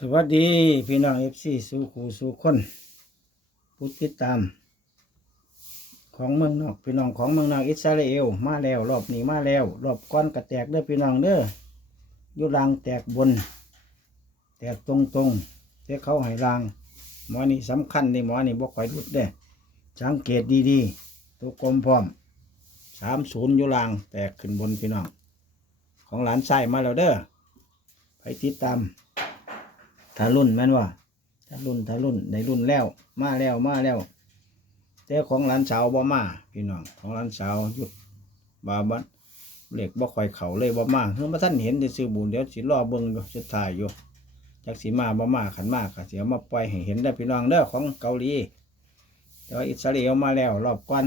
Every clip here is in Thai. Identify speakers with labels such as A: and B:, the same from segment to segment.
A: สวัสดีพี่น้องเอฟซีสู่คูสู่คนผู้ติดตาม ของเมืองนอกพี่น้องของเมืองนอกอิสราเอลมาแล้วรอบนี้มาแล้ว รอบก้อนกระแตกเด้อพี่น้องเด้อยุรางแตกบน แตกตรงตรงๆแต่เขาให้ราง หมอนี่สำคัญนี่หมอนี่บอกไข่รุดเด้สังเกตดีๆตัวกลมพร้อมสามศูนย์ยุรางแตกขึ้นบนพี่น้อง ของหลานไส้มาแล้วเด้อไปติดตาม ทารุ่นแม่นว่าทารุ่นทารุ่นในรุ่นแล้ว มาแล้วมาแล้วแต่ของหลานสาวบ่มาพี่น้องของหลานสาวหยุดบาบัดเหล็กบ่คอยเข่าเลยบ่มาเฮ้ยมาท่านเห็นได้ซื้อบุญเดี๋ยวสิรอเบิ่งอยู่สุดท้ายอยู่จักสิมาบ่มาขันมากก็สิเอามาปล่อยให้เห็นได้พี่น้องเด้อของเกาหลีแต่ว่าอิสราเอลมาแล้วรอบก่อน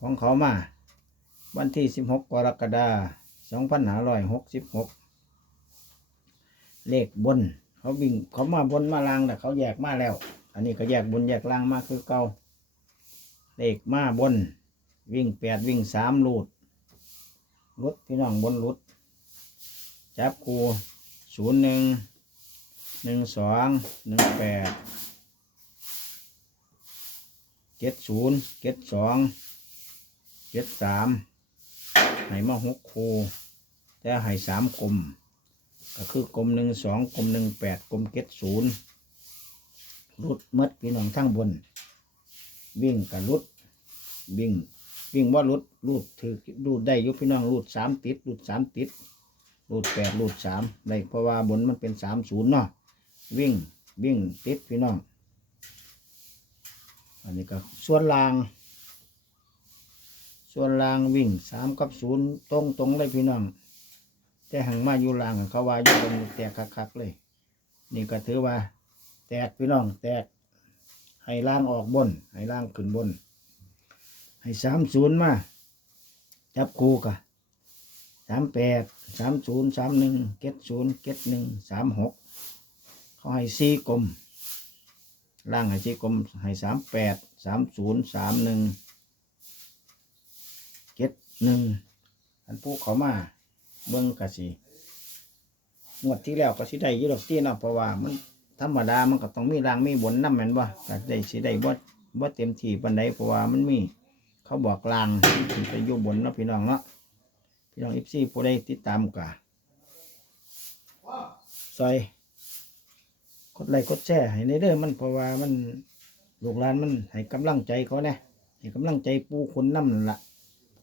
A: ของเขามา วันที่16กกรกฎาคม2566เลขบน เขาวิ่งเขามาบนมาล่างแต่เขาแยกมาแล้ว อันนี้ก็แยกบนแยกล่างมาคือเก่าเลขมาบน วิ่งแปดวิ่งสามลูดลุดพี่น้องบนลุด จับคูศูนย์หนึ่งหนึ่งสองหนึ่งแปดเจ็ดศูนย์เจ็ดสองเจ็ดสามให้มาหกคูแต่ให้สามกลม ก็คือกลมหนึ่งสองกลมหนึ่งแปดกลมเก็ดศูนย์รุดหมดพี่น้องทั้งบน วิ่งกับรุดวิ่งวิ่งว่ารุดรูดถือรูดได้ยุพี่น้องรูดสามติดรูดสามติดรูดแปดรูดสามได้เพราะว่าบนมันเป็นสามศูนย์เนาะวิ่งวิ่งติดพี่น้องอันนี้ก็ส่วนล่าง ส่วนล่างวิ่งสามกับศูนย์ตรงตรงเลยพี่น้อง แต่หังมาอยู่ล่างเขาว่าอยู่บนแตกคักๆเลย นี่ก็ถือว่า แตกพี่น้องแตก ให้ล่างออกบน ให้ล่างขึ้นบน ให้สามศูนย์มา จับคู่กะสามแปดสามศูนย์สามหนึ่งเก็ดศูนย์เก็ดหนึ่งสามหกเขาให้สี่กลมล่างให้สี่กลมให้สามแปดสามศูนย์สามหนึ่งเก็ดหนึ่งอันผู้เขามา เบิ่งกะสิงวดที่แล้วก็สิได้อยุดอกที่เนาะเพราะว่ามันธรรมดามันก็ต้องมีรางมีบนน้ำแม่นบ่ก็ได้สิได้บ่บ่เต็มที่ปานใดเพราะว่ามันมี เขาบอกรางไปอยู่บนเนาะพี่น้องเนาะพี่น้อง FC ผู้ใดติดตามกะซอยกดไลค์กดแชร์ให้ในเด้อมันเพราะว่ามันลูกหลานมันให้กำลังใจเขาแน่ให้กำลังใจปูคนน้ำนั่นละ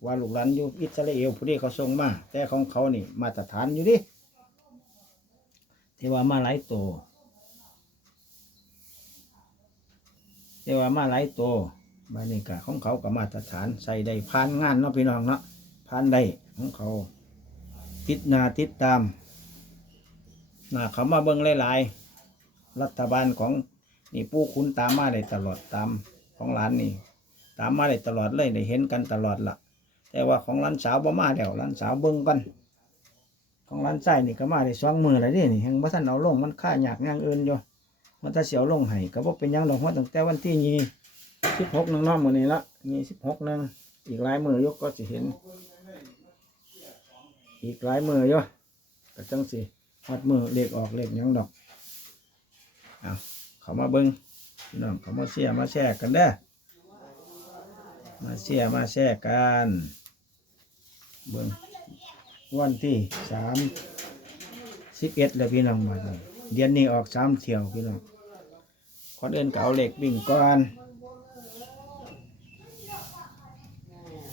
A: ว่าลูกหลานอยู่อิสราเอลผู้ที่เขาส่งมา แต่ของเขานี่ มาตรฐานอยู่ดิที่ว่ามาหลายตัวที่ว่ามาหลายตัวบานี่กะของเขากับมาตรฐานใส่ได้ผ่านงานเนาะพี่น้องเนาะผ่านได้ของเขา ติดนาติดตามนาเขามาเบิ่งหลายๆรัฐบาลของนี่ผู้คุณตามมาได้ตลอดตามของหลานนี่ตามมาได้ตลอดเลยได้เห็นกันตลอดละ แต่ว่าของร้านสาวบ่มาแล้วร้านสาวเบิ่งกันของร้านไส้นี่ก็มาได้สองมือแล้วนี่นี่ยังบ่ทันเอาลงมันค่าอยากย่างอื่นอยู่มันถ้าเสียวลงให้ก็บ่เป็นยังดอกเพราะตั้งแต่วันที่ยี่สิบหกน้องๆมื้อนี้ละยี่สิบหกนึงอีกหลายมือยกก็สิเห็น อีกหลายมือยู่ก็จังสิฮอดมือเลขออกเลขหยังดอกเอาเขามาเบิ่งน้องเขามาเชียมาแชร์กันเด้อมาเชียมาแชร์กัน เบิ่งวันที่สามสิบเอ็ดแล้วพี่น้องมาเลยเดือนนี้ออกสามเที่ยวพี่น้องขอเดินเก่าเหล็กวิ่งก่อน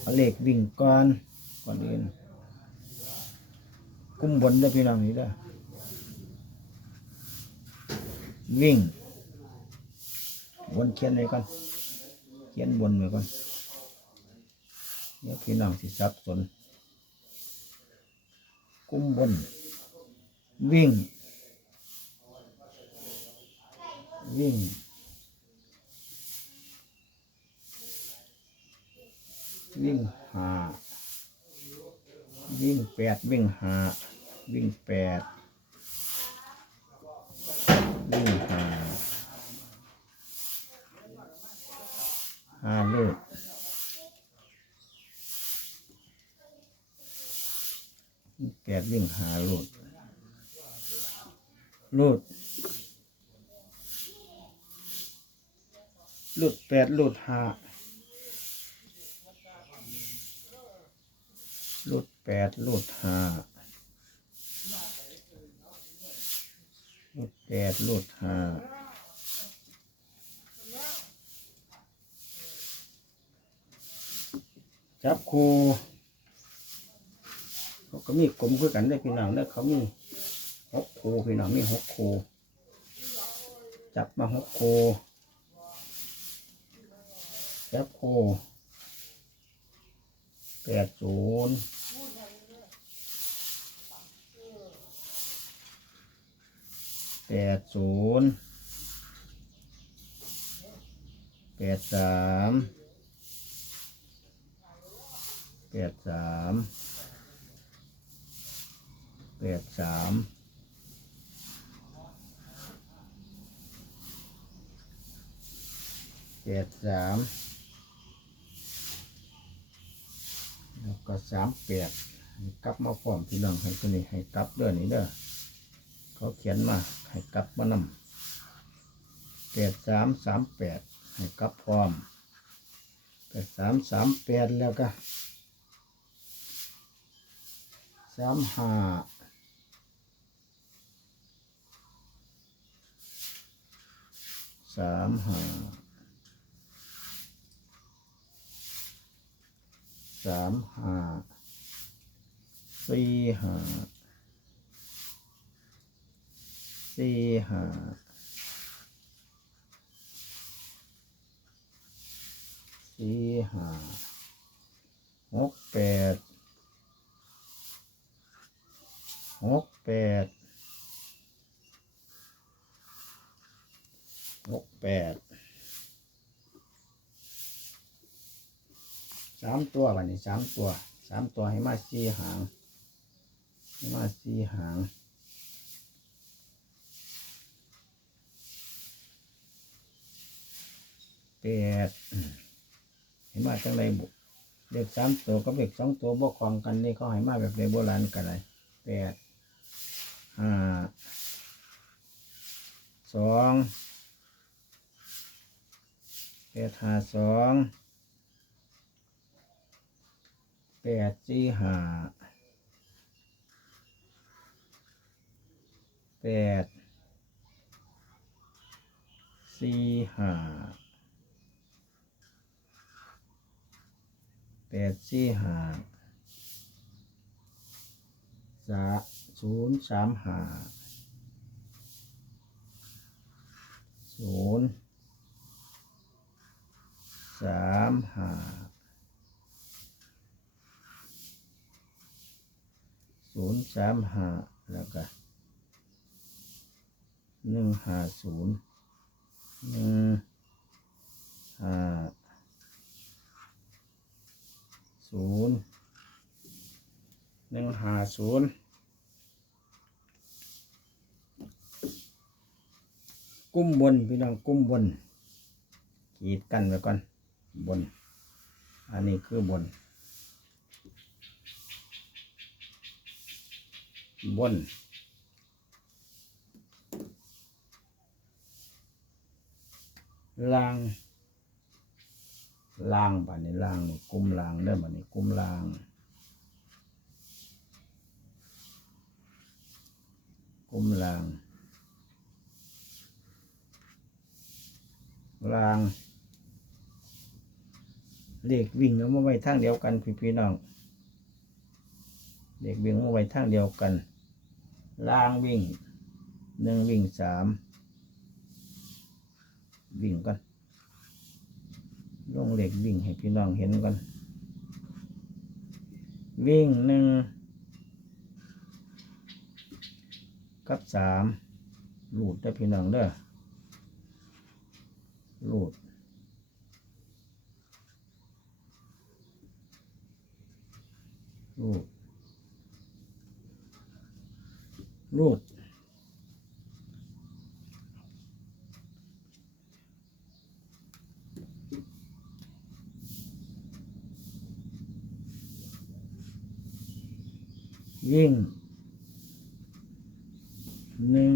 A: เอาเหล็กวิ่งก่อนก่อนอื่นกุ้มบนเด้พี่น้องนี่เด้วิ่งบนเขียนไว้ก่อนเขียนบนไว้ก่อนเดี๋ยพี่น้องสิสับสน กุ้มบน วิ่ง วิ่ง วิ่งหาวิ่งแปดวิ่งหาวิ่งแปดวิ่งหาหาลูก แดวิ่งหาโลดโลดโลดแปดโลดหาโลดแปดโลดหาโลดแปดโลดหาจับคู เขาก็มีกลมคือกันได้พี่น้องได้เขามีหกโคพี่น้องมีหกโคจับมาหกคจับคแปดศูนย์แปดศูนย์แปดสามแปดสาม แปดสามแปดสามแล้วก็สามแปดกลับมาพร้อมพี่น้องให้ตัวนี้ให้กลับเด้อนี่เด้อเขาเขียนมาให้กลับมานำแปดสามสามแปดให้กลับพร้อมแปดสามสามแปดแล้วก็สามห้าามห้าสามห้าสี่ห้าสี่ห้าสี่ห้าหกแปดหกแปด หกแปดสามตัววันนี้สามตัวสามตัวให้มาสี่หางให้มาสี่หางแปดให้มาจังไรบุเด็กสามตัวกับเด็กสองตัวบวกคองกันนี่เขาให้มาแบบในโบราณกันเลยแปดห้าสอง แปดห้าสองแปดสี่ห้าแปดสี่ห้าแปดสี่ห้าสาศูนย์สามห้าศูนย์ สามหาศูนย์สามหาแล้วก็หนึ่งหาศูนย์หนึ่งหาศูนย์หนึ่งหาศูนย์กุ้มบนพี่น้องกุ้มบนขีดกันไว้ก่อน บน อันนี้คือบน บนล่างล่างบัดนี้ล่างกุมล่างเด้อบัดนี้กุมล่างกุมล่างล่าง เลขวิ่งเอามาไว้ทางเดียวกันพี่พี่น้องเลขวิ่งมาไว้ทางเดียวกัน ล่างวิ่งหนึ่งวิ่งสามวิ่งกันลงเหล็กวิ่งให้พี่น้องเห็นกัน วิ่งหนึ่งกับสามลูดได้พี่น้องเด้อลูด ลูดลูดวิ่งหนึ่ง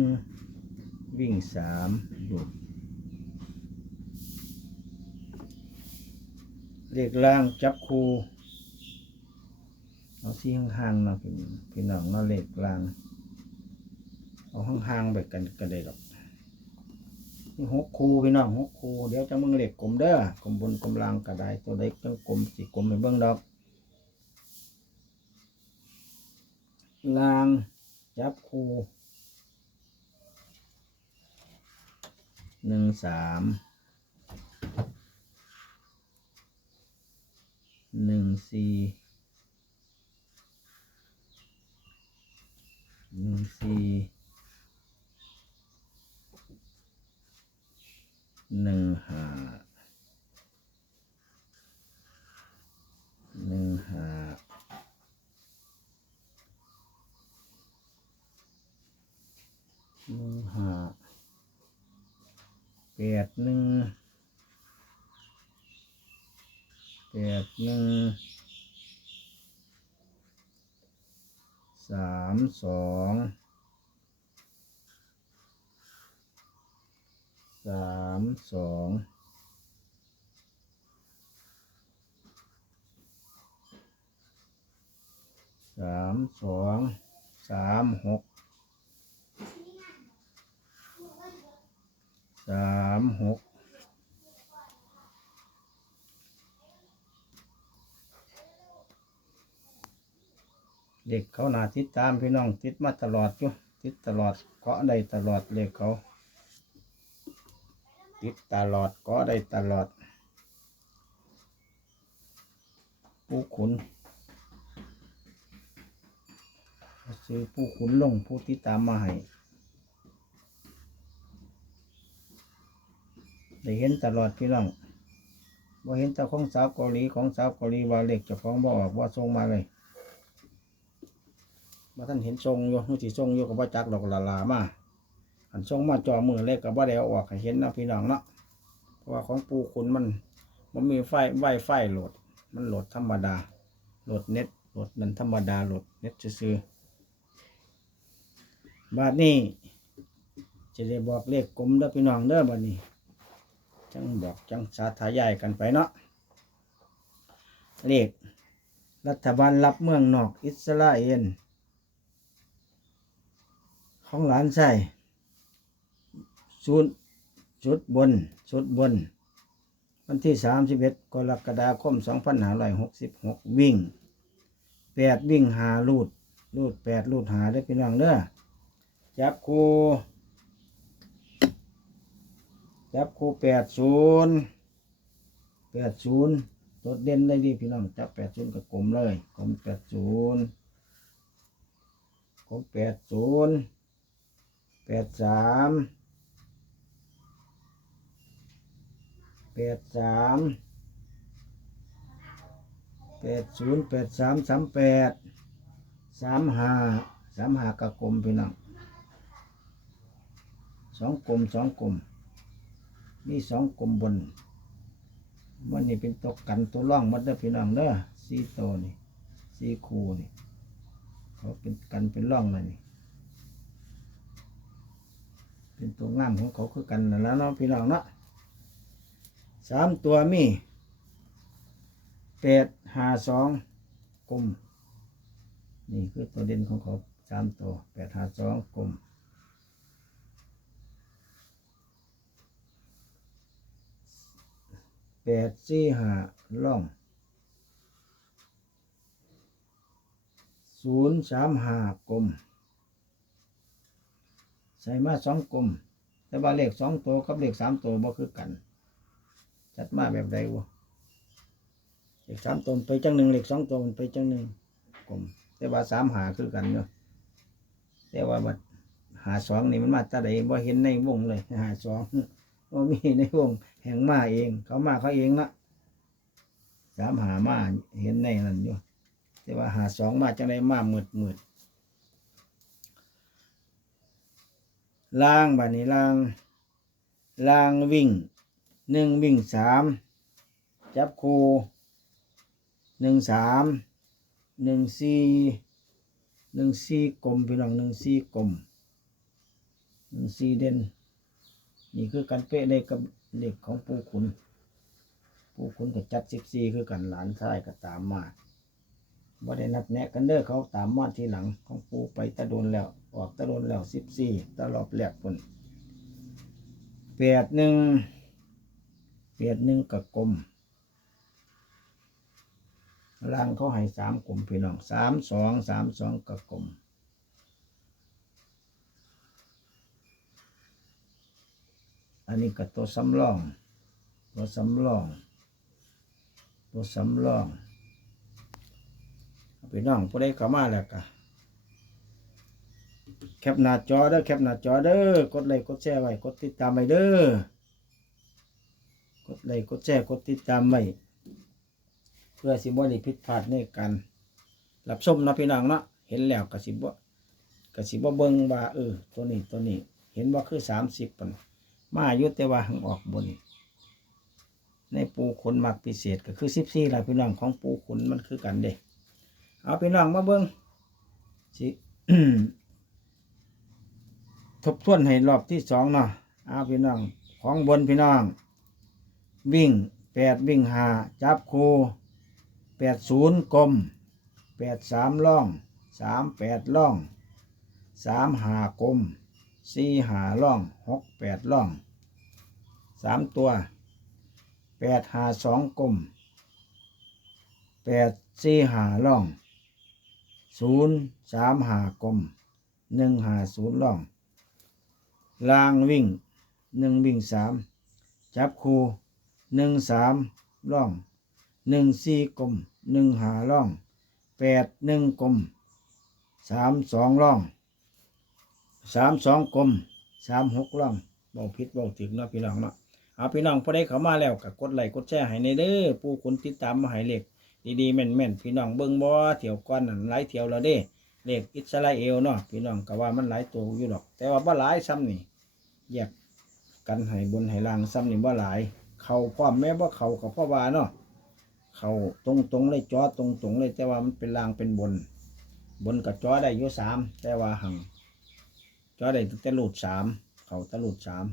A: วิ่งสามหลุดเลขล่างจับคู เอาที่ห่างๆเนาะพี่น้องเนาะเลขล่าง เอาห่างๆไปกันก็ได้หรอกนี่หกคูพี่น้องหกคูเดี๋ยวจะมึงเลขกลมเด้อกลมบนกลมล่างก็ได้ตัวใดจังกลมสิกลมไปเบิ่งดอกลางจับคูหนึ่งสามหนึ่งสี่หนึ่งสี่หนึ่งห้าหนึ่งห้าหนึ่งห้าแปดหนึ่งแปดหนึ่ง สามสองสามสองสามสองสามหกสามหก เด็กเขาหนาติดตามพี่น้องติดมาตลอดอยู่ติดตลอดเกาะได้ตลอดเลขเขา ติดตลอดเก็ได้ตลอดผู้ขุนซื้อผู้ขุนลงผู้ติดตามมาให้ได้เห็นตลอดพี่น้องว่าเห็นแต่ของสาวเกาหลีของสาวเกาหลีว่าเล็กเจะของบออกว่าทรงมาเลย ว่าท่านเห็นทรงอยู่ที่ทรงอยู่กับว่าจักดอกละลามาอันทรงมาจอมือเล็กกับว่าได้เอาออกให้เห็นนะพี่น้องเนาะเพราะว่าของปูคุณมันมันมีไฟไวไฟโหลด มันโหลดธรรมดาโหลดเน็ตโหลดนันธรรมดาโหลดเน็ตซื้อบาทนี้จะได้บอกเลขกลมเด้อพี่น้องเด้อบัดนี้ จังบอกจังสาธายายกันไปเนาะเลขรัฐบาลรับเมืองนอกอิสราเอล ของหลานใส่ชุดชุดบนชุดบน วันที่สามสิบเอ็ดกรกฎาคมสองพันห้าร้อยหกสิบหกวิ่งแปดวิ่งหาลูดลูดแปดลูดหาได้พี่น้องเด้อจับคู่จับคู่แปดศูนย์แปดศูนย์ตัวเด่นได้ดีพี่น้องจับแปดศูนย์กับกลมเลยกลมแปดศูนย์กลมแปดศูนย์ แปดสามแปดสามแปดศูนย์แปดสามสามแปดสามห้าสามห้ากับกลมพี่น้องสองกลมสองกลมมีสองกลมบนมันนี่เป็นตัวกันตัวร่องมัดเด้อพี่น้องเด้อสี่ตัวนี่สี่คูนี่เขาเป็นกันเป็นร่องเลยนี่ เป็นตัวงามของเขาคือกันนั่นแล้วเนาะพี่น้องเนาะสามตัวมีแปดห้าสองกลมนี่คือตัวเด่นของเขาสามตัวแปดห้าสองกลมแปดสี่ห้าล่องศูนย์สามห้ากลม ใส่มาสองกลม แต่ว่าเลขสองตัวกับเลขสามตัวบ่คือกัน จัดมาแบบใดวะเลขสามตัวไปจังหนึ่งเลขสองตัวมันไปจังหนึ่งกลม แต่ว่าสามหาคือกันเนาะแต่ว่าบัดหาสองนี่มันมาตาใดบ่เห็นในวงเลยหาสองว่ามีในวงแห่งมาเอง เขามาเขาเองละสามหามาเห็นในนั้นอยู่แต่ว่าหาสองมาจังไรมาหมืดหมืด ล่างบัดนี้ล่าง ล่างวิ่งหนึ่งวิ่งสามจับคูหนึ่งสามหนึ่งสี่หนึ่งสี่กลมพี่น้องหนึ่งสี่กลมหนึ่งสี่เด่นนี่คือการเป๊ะเลขกับเลขของปูขุนผู้คุณก็จัดสิบสี่คือกันหลานชายก็ตามมา บ่ได้นัดแนะกันเด้อเขาตามมาทีหลังของปูไปตะโดนแล้ว ออกตะโดนแล้วสิบสี่ตลอดแรกพุ่นแปดหนึ่งแปดหนึ่งกับกลมล่างเขาให้สามกลมพี่น้องสามสองสามสองกับกลมอันนี้ก็ตัวสำรอง ตัวสำรอง ตัวสำรอง เอาไปน้องผู้ใดเข้ามาแล้วก็แคปหน้าจอเด้อแคปหน้าจอเด้อกดไลค์กดแชร์ไว้กดติดตามไว้เด้อกดไลค์กดแชร์กดติดตามไว้เพื่อสิบ่ได้ผิดพลาดในการรับชมนะพี่น้องเนาะเห็นแล้วก็สิบ่ก็สิบ่เบิ่งว่าเออตัวนี้ตัวนี้ เห็นว่าคือสามสิบปุ่นมาอยู่แต่ว่าหังออกบนในปูขนมักพิเศษก็คือสิบสี่ลายพี่น้องของปูขนมันคือกันเด้ เอาพี่น้องมาเบิ้งสิทบทวนให้รอบที่สองเนาะเอาพี่น้อง ของบนพี่น้อง วิ่งแปดวิ่งหาจับคูแปดศูนย์กลมแปดสามล่องสามแปดล่องสามหากลมสี่หาล่องหกแปดล่องสามตัวแปดหาสองกลมแปดสี่หาล่อง ศูนย์สามหากลมหนึ่งหาศูนย์ล่อง ลางวิ่งหนึ่งวิ่งสามจับคูหนึ่งสามล่องหนึ่งสี่กลมหนึ่งหาล่องแปดหนึ่งกลมสามสองล่องสามสองกลมสามหกล่องเบาพิษเบาถึงเนาะพี่น้องเนาะเอาพี่น้องพอได้เข้ามาแล้วก็กดไลค์กดแชร์ให้ในเด้อผู้คนติดตามมาให้เลข ดีๆแม่นๆพี่น้องเบิ่งบ่เที่ยวก้อนนั่นหลายเที่ยวแล้วเด้ เลขอิสราเอลเนาะพี่น้องก็ว่ามันหลายตัวอยู่ดอก แต่ว่าบ่หลายซ้ำนี่แยกกันให้บนให้ล่างซ้ำนี่บ่หลาย เขาพร้อมแม้บ่เขากับพ่อว่าเนาะเขาตรงๆเลยจอตรงๆเลย แต่ว่ามันเป็นล่างเป็นบน บนกับจอได้อยู่สามแต่ว่าหังจอได้แต่ลูดสามเขาตะลูดสาม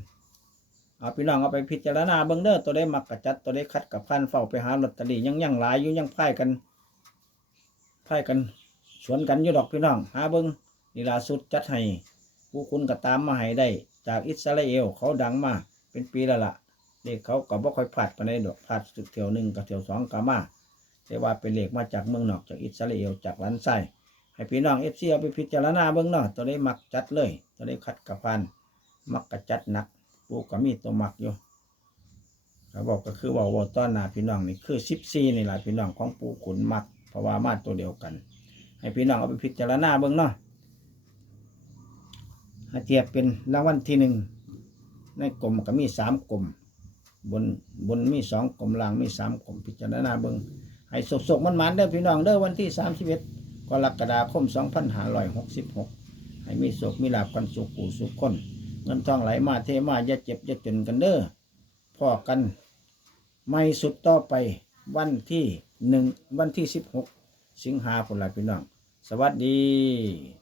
A: เอาพี่น้องเอาไปพิจารณาเบิ่งเด้อตัวได้มักกระจัดตัวได้คัดกับพันเฝ้าไปหาลอตเตอรี่ยังยังหลายอยู่ยังไพ่กันไพ่กันสวนกันอยู่ดอกพี่น้องหาเบิ่งนี่ล่าสุดจัดให้ผู้คุณก็ตามมาให้ได้ จากอิสราเอลเขาดังมาเป็นปีแล้วล่ะเลขเขาก็บ่ค่อยพลาดปานใดดอกพลาดสุดเที่ยวหนึ่งกับเที่ยวสองก็มาแต่ว่าเป็นเลขมาจากเมืองนอกจากอิสราเอลจากลันไส้ให้พี่น้องเอฟซีเอาไปพิจารณาเบิ่งนาะตัวได้มักจัดเลย ตัวได้คัดกับพันมักกระจัดหนัก ปูก็มีตัวมักอยู่เขาบอกก็คือว่าว่าต้อนหนาพี่น้องนี่คือสิบซีนี่แหละพี่น้องของปูขุนมัก เพราะว่ามาตัวเดียวกัน ให้พี่น้องเอาไปพิจารณาเบิ่งเนาะให้เทียบเป็นรางวัลที่หนึ่งในกลมก็มีสามกลมบนบนมีสองกลมล่างมีสามกลมพิจารณาเบิ่งให้สกๆมันๆเด้อพี่น้องเด้อวันที่สามสิบเอ็ดกรกฎาคม2566ให้มีสุขมีลาบกันสุขกูสุขคน เงินทองไหลมาเทมาอย่าเจ็บอย่าจนกันเด้อพอกัน ไม่สุดต่อไปวันที่หนึ่งวันที่สิบหกสิงหาคมละพี่น้อง สวัสดี